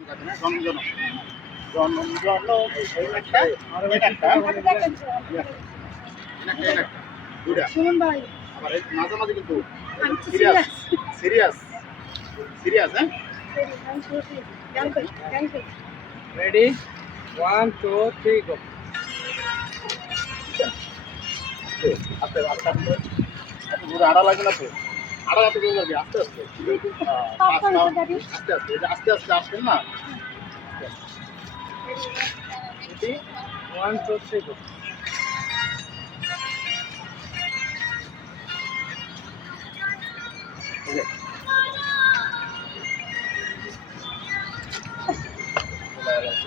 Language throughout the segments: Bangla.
জনম জনম জনম একটা একটা দুটা শুনুন ভাই, আবার এই মাঝে মাঝে কিন্তু আমি তো সিরিয়াস সিরিয়াস। সিরিয়াস সিরিয়াস হ্যাঁ Ready? 1, 2, 3, go. আস্তে আস্তে আস্তে পুরো আড়া লাগে না তো আড়া এত করে লাগে আস্তে আস্তে আস্তে আস্তে আস্তে আস্তে আসবেন না Ready? 1, 2, 3, go.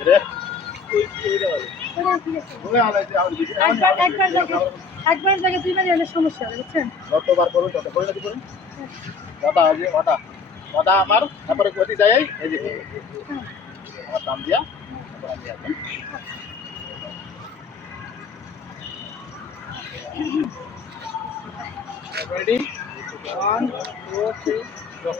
রে একবার জায়গায় দুইবার এলে সমস্যা হবে, বুঝছেন? যতবার করুন তত পরিণতি করুন দাদা ওই যে ওটা ওটা আমার তারপরে গতি যায় এই যে আমার দাম দিয়া তারপর আমি আসবেন Ready? 1, 2, 3, go.